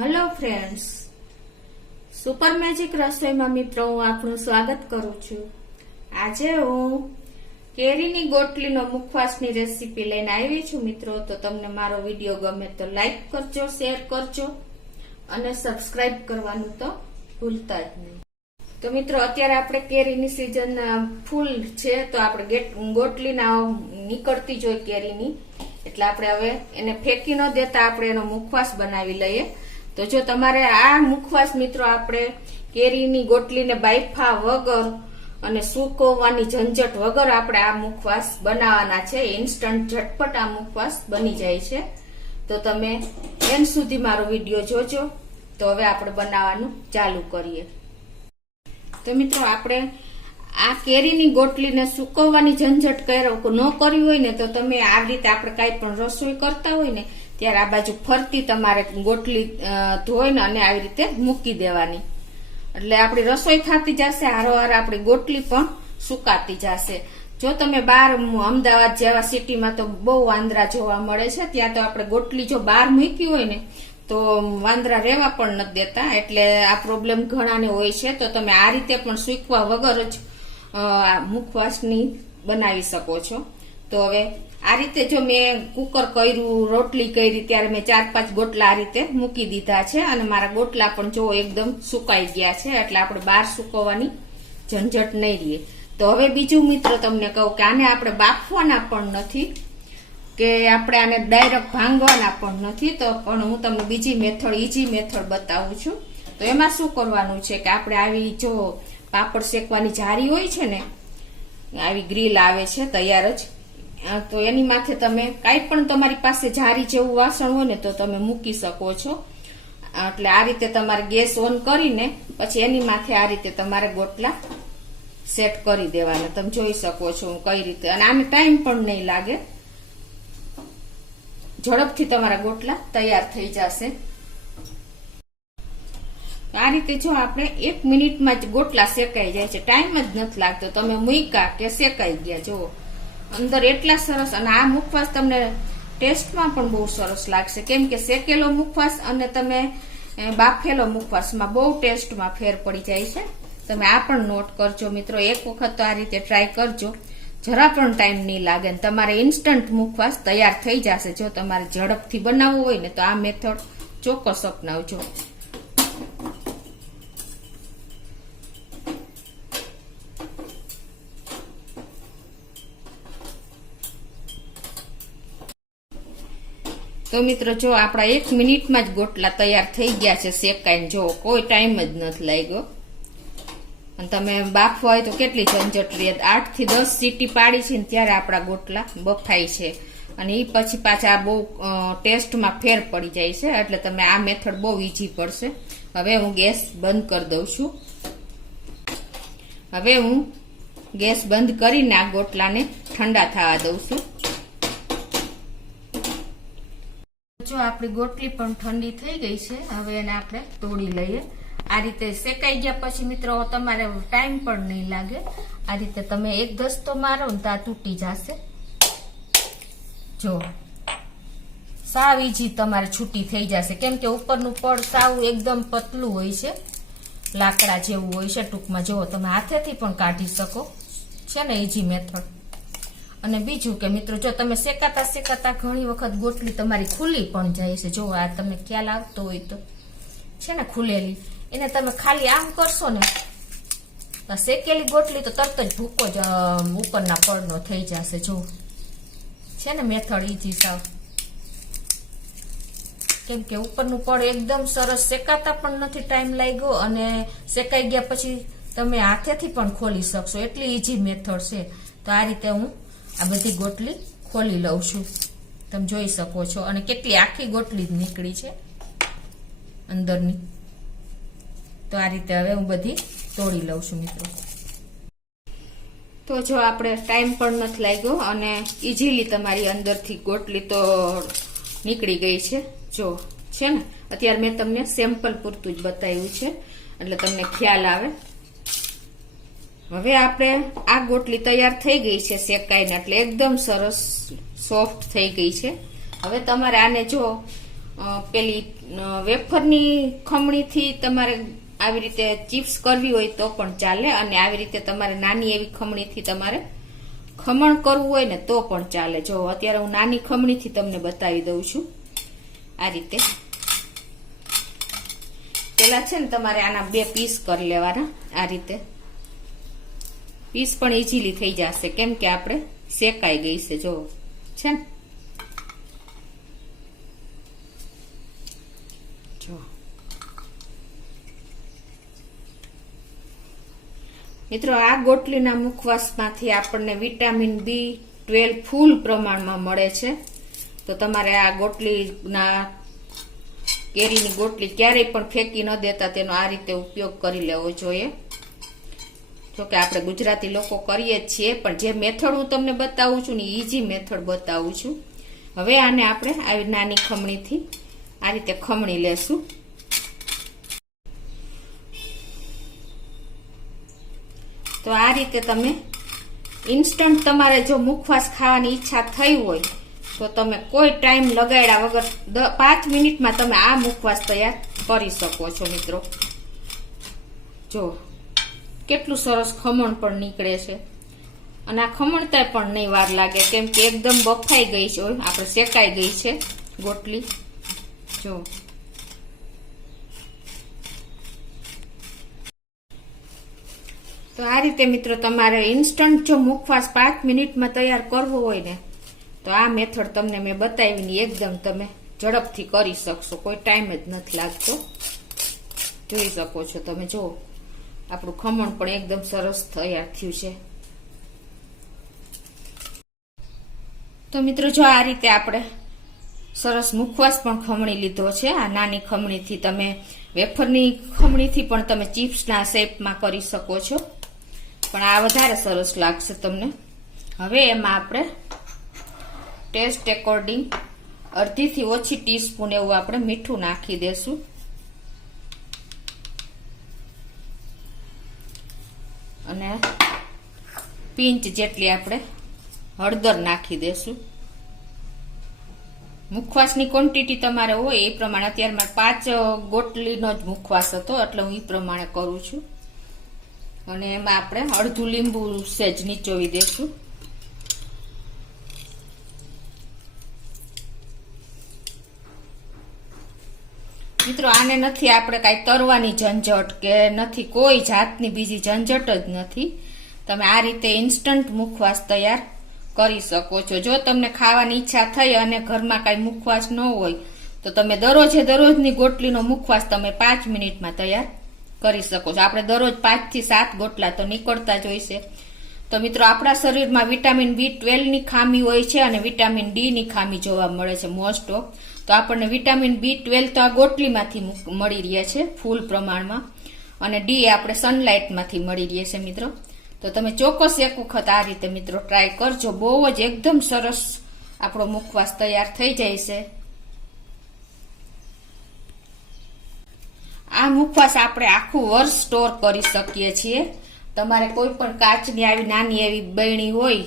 Hello friends, super magic રસોઈમાં મિત્રો હું આપનું સ્વાગત કરું છું। આજે હું કેરીની ગોટલીનો મુખવાસની રેસીપી લઈને આવી છું મિત્રો। તો તમને મારો વિડીયો ગમે તો લાઈક કરજો, શેર કરજો અને સબસ્ક્રાઇબ કરવાનું તો ભૂલતા જ નહીં। તો મિત્રો અત્યારે આપણે કેરીની સિઝન ફૂલ છે, તો આપણે ગોટલીના નીકળતી જ હોય કેરીની, એટલે આપણે હવે એને ફેંકી ન દેતા આપણે એનો મુખવાસ બનાવી લઈએ। તો જો તમારે આ મુખવાસ મિત્રો આપણે કેરીની ગોટલીને બાફા વગર અને સૂકવવાની ઝંઝટ વગર આપણે આ મુખવાસ બનાવવાના છે। ઇન્સ્ટન્ટ ઝટપટ આ મુખવાસ બની જાય છે, તો તમે એન્ડ સુધી મારો વિડીયો જોજો। તો હવે આપણે બનાવવાનું ચાલુ કરીએ। તો મિત્રો આપણે આ કેરીની ગોટલીને સૂકવવાની ઝંઝટ ન કરવી હોય ને, તો તમે આ રીતે આપણે કાંઈ પણ રસોઈ કરતા હોય ને ત્યારે આ બાજુ ફરતી તમારે ગોટલી ધોઈને અને આવી રીતે મૂકી દેવાની, એટલે આપણી રસોઈ થતી જશે, હારોહાર આપણી ગોટલી પણ સુકાતી જશે। જો તમે બહાર અમદાવાદ જેવા સિટીમાં તો બહુ વાંદરા જોવા મળે છે, ત્યાં તો આપણે ગોટલી જો બહાર મૂકી હોય ને તો વાંદરા રહેવા પણ નથી દેતા, એટલે આ પ્રોબ્લેમ ઘણાને હોય છે। તો તમે આ રીતે પણ સૂકવા વગર જ મુખવાસની બનાવી શકો છો। તો હવે આ રીતે જો મેં કુકર કર્યું, રોટલી કરી, ત્યારે મેં 4-5 ગોટલા આ રીતે મૂકી દીધા છે અને મારા ગોટલા પણ જો એકદમ સુકાઈ ગયા છે, એટલે આપણે બહાર સુકવવાની ઝંઝટ નહીં રહીએ। તો હવે બીજું મિત્રો તમને કહું કે આને આપણે બાફવાના પણ નથી કે આપણે આને ડાયરેક્ટ ભાંગવાના પણ નથી, તો પણ હું તમને બીજી મેથડ, ઈઝી મેથડ બતાવું છું। તો એમાં શું કરવાનું છે કે આપણે આવી જો પાપડ શેકવાની જારી હોય છે ને, આવી ગ્રીલ આવે છે તૈયાર જ, તો એની માથે તમે કાંઈ પણ તમારી પાસે જારી જેવું વાસણ હોય ને તો તમે મૂકી શકો છો। એટલે આ રીતે તમારે ગેસ ઓન કરીને પછી એની માથે આ રીતે તમારે ગોટલા સેટ કરી દેવાના। તમે જોઈ શકો છો હું કઈ રીતે, અને આને ટાઈમ પણ નહીં લાગે, ઝડપથી તમારા ગોટલા તૈયાર થઈ જશે। આ રીતે જો આપણે 1 મિનિટમાં જ ગોટલા શેકાઈ જાય છે, ટાઈમ જ નથી લાગતો, તમે મૂક્યા કે શેકાઈ ગયા। જુઓ અંદર એટલા સરસ, અને આ મુખવાસ તમને ટેસ્ટમાં પણ બહુ સરસ લાગશે, કેમ કે શેકેલો મુખવાસ અને તમે બાફેલો મુખવાસમાં બહુ ટેસ્ટમાં ફેર પડી જાય છે। તમે આ પણ નોટ કરજો મિત્રો, એક વખત તો આ રીતે ટ્રાય કરજો, જરા પણ ટાઈમ નહીં લાગે ને તમારે ઇન્સ્ટન્ટ મુખવાસ તૈયાર થઈ જશે। જો તમારે ઝડપથી બનાવવું હોય ને તો આ મેથડ ચોક્કસ અપનાવજો। તો મિત્રો જો આપણા 1 મિનિટમાં જ ગોટલા તૈયાર થઈ ગયા છે શેકાઈને, જો કોઈ ટાઈમ જ નથી લાગ્યો। અને તમે બાફવા હોય તો કેટલી ઝંઝટ રહે, 8 થી 10 સીટી પાડી છે ને ત્યારે આપણા ગોટલા બફાય છે, અને એ પછી પાછા બહુ ટેસ્ટમાં ફેર પડી જાય છે, એટલે તમે આ મેથડ બહુ ઈઝી પડશે। હવે હું ગેસ બંધ કરી દઉં છું। હવે હું ગેસ બંધ કરીને આ ગોટલાને ઠંડા થવા દઉં છું। જો આપણી ગોટલી પણ ઠંડી થઈ ગઈ છે, હવે એને આપણે તોડી લઈએ। આ રીતે શેકાઈ ગયા પછી મિત્રો તમારે ટાઈમ પણ નહીં લાગે, આ રીતે તમે એક દસ્તો મારો ને તો આ તૂટી જશે। જો સાવ ઈજી તમારે છૂટી થઈ જશે, કેમ કે ઉપરનું પડ સાવ એકદમ પતલું હોય છે, લાકડા જેવું હોય છે ટૂંકમાં। જો તમે હાથેથી પણ કાઢી શકો છે ને, ઈજી મેથડ। અને બીજું કે મિત્રો જો તમે શેકાતા શેકાતા ઘણી વખત ગોટલી તમારી ખુલ્લી પણ જાય છે, જો આ તમને ખ્યાલ આવતો હોય તો છે ને ખુલેલી, એને તમે ખાલી આમ કરશો ને શેકેલી ગોટલી તો તરત જ ભૂકો જ ઉપરના પડનો થઈ જશે। જો છે ને મેથડ ઈજી સાવ, કેમ કે ઉપરનું પડ એકદમ સરસ, શેકાતા પણ નથી ટાઈમ લાગ્યો, અને શેકાઈ ગયા પછી તમે હાથેથી પણ ખોલી શકશો, એટલી ઈજી મેથડ છે। તો આ રીતે હું આ બધી ગોટલી ખોલી લઉં છું, તમે જોઈ શકો છો, અને કેટલી આખી ગોટલી જ નીકળી છે અંદરની। તો આ રીતે હવે હું બધી તોડી લઉં છું મિત્રો। તો જો આપણે ટાઈમ પણ નથી લાગ્યો અને ઈઝીલી તમારી અંદરથી ગોટલી તો નીકળી ગઈ છે, જો છે ને। અત્યારે મેં તમને સેમ્પલ પૂરતું જ બતાવ્યું છે, એટલે તમને ખ્યાલ આવે। હવે આપણે આ ગોટલી તૈયાર થઈ ગઈ છે શેકાઈને, એટલે એકદમ સરસ સોફ્ટ થઈ ગઈ છે। હવે તમારે આને જો પેલી વેફરની ખમણીથી તમારે આવી રીતે ચિપ્સ કરવી હોય તો પણ ચાલે, અને આવી રીતે તમારે નાની એવી ખમણીથી તમારે ખમણ કરવું હોય ને તો પણ ચાલે. જો અત્યારે હું નાની ખમણીથી તમને બતાવી દઉં છું. આ રીતે પેલા છે ને તમારે આના 2 પીસ કરી લેવાના. આ રીતે પીસ પણ ઇઝીલી થઈ જશે, કેમ કે આપણે શેકાઈ ગઈ છે. જો છે ને, જો મિત્રો, આ ગોટલીના મુખવાસમાંથી આપણને વિટામિન B12 ફૂલ પ્રમાણમાં મળે છે. તો તમારે આ કેરીની ગોટલી ક્યારેય પણ ફેંકી ન દેતા તેનો આ રીતે ઉપયોગ કરી લેવો જોઈએ. જોકે આપણે ગુજરાતી લોકો કરીએ જ છીએ, પણ જે મેથડ હું તમને બતાવું છું ને ઈઝી મેથડ બતાવું છું. હવે આને આપણે આવી નાની ખમણીથી આ રીતે ખમણી લેશું. તો આ રીતે તમે ઇન્સ્ટન્ટ તમારે જો મુખવાસ ખાવાની ઈચ્છા થઈ હોય તો તમે કોઈ ટાઈમ લગાડ્યા વગર 5 મિનિટમાં તમે આ મુખવાસ તૈયાર કરી શકો છો. મિત્રો જો કેટલું સરસ ખમણ પણ નીકળે છે, અને આ ખમણતા પણ નહીં વાર લાગે, કેમ કે એકદમ બફાઈ ગઈ છે, આપણે શેકાઈ ગઈ છે ગોટલી. જો તો આ રીતે મિત્રો તમારે ઇન્સ્ટન્ટ જો મુખવાસ 5 મિનિટમાં તૈયાર કરવો હોય ને તો આ મેથડ તમને મેં બતાવીને એકદમ તમે ઝડપથી કરી શકશો, કોઈ ટાઈમ જ નથી લાગતો. જોઈ શકો છો તમે. જો આપણું ખમણ પણ એકદમ સરસ તૈયાર થયું છે. તો મિત્રો જો આ રીતે આપણે સરસ મુખવાસ પણ ખમણી લીધો છે. આ નાની ખમણીથી તમે વેફરની ખમણીથી પણ તમે ચિપ્સના શેપમાં કરી શકો છો, પણ આ વધારે સરસ લાગશે તમને. હવે એમાં આપણે ટેસ્ટ એકોર્ડિંગ અડધીથી ઓછી ટીસ્પૂન એવું આપણે મીઠું નાખી દેશું. અને પિંચ જેટલી આપણે હળદર નાખી દેશું. મુખવાસની ક્વોન્ટિટી તમારે હોય એ પ્રમાણે. અત્યારે મારે 5 ગોટલીનો જ મુખવાસ હતો એટલે હું એ પ્રમાણે કરું છું. અને એમાં આપણે અડધું લીંબુ સેજ નીચોવી દેશું. મિત્રો આને નથી આપણે કાંઈ તરવાની ઝંઝટ કે નથી, કોઈ જાતની બીજી ઝંઝટ જ નથી. તમે આ રીતે ઇન્સ્ટન્ટ મુખવાસ તૈયાર કરી શકો છો. જો તમને ખાવાની ઈચ્છા થઈ અને ઘરમાં કાંઈ મુખવાસ ન હોય તો તમે દરરોજની ગોટલીનો મુખવાસ તમે 5 મિનિટમાં તૈયાર કરી શકો છો. આપણે દરરોજ 5 થી 7 ગોટલા તો નીકળતા જ હોય છે. તો મિત્રો આપણા શરીરમાં વિટામિન B12 ની ખામી હોય છે અને વિટામિન D ની ખામી જોવા મળે છે મોસ્ટ ઓફ. તો આપણને વિટામિન B12 તો આ ગોટલીમાંથી મળી રહે છે ફૂલ પ્રમાણમાં, અને D આપણે સનલાઇટમાંથી મળી રહે છે મિત્રો. તો તમે ચોક્કસ એક વખત આ રીતે મિત્રો ટ્રાય કરજો. બહુ જ એકદમ સરસ આપણો મુખવાસ તૈયાર થઈ જાય છે. આ મુખવાસ આપણે આખું વર્ષ સ્ટોર કરી શકીએ છીએ. તમારે કોઈ પણ કાચની આવી નાની એવી બરણી હોય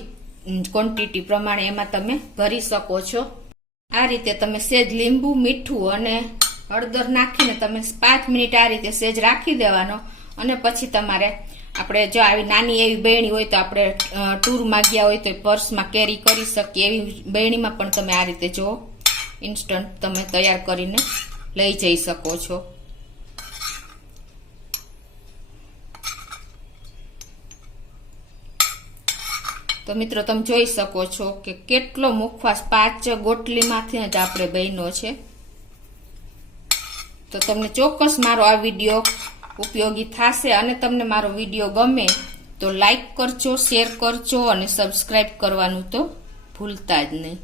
ક્વોન્ટિટી પ્રમાણે એમાં તમે ભરી શકો છો. આ રીતે તમે સેજ લીંબુ, મીઠું અને હળદર નાખીને તમે 5 મિનિટ આ રીતે સેજ રાખી દેવાનો. અને પછી તમારે આપણે જો આવી નાની એવી બરણી હોય તો આપણે ટૂરમાં ગયા હોય તો પર્સમાં કેરી કરી શકીએ, એવી બરણીમાં પણ તમે આ રીતે જો ઇન્સ્ટન્ટ તમે તૈયાર કરીને લઈ જઈ શકો છો. તો મિત્રો તમે જોઈ શકો છો કે કેટલો મુખવાસ 5 ગોટલીમાંથી જ આપણે બન્યો છે. તો તમને ચોક્કસ મારો આ વિડીયો ઉપયોગી થશે, અને તમને મારો વિડીયો ગમે તો લાઈક કરજો, શેર કરજો અને સબસ્ક્રાઇબ કરવાનું તો ભૂલતા જ નહીં.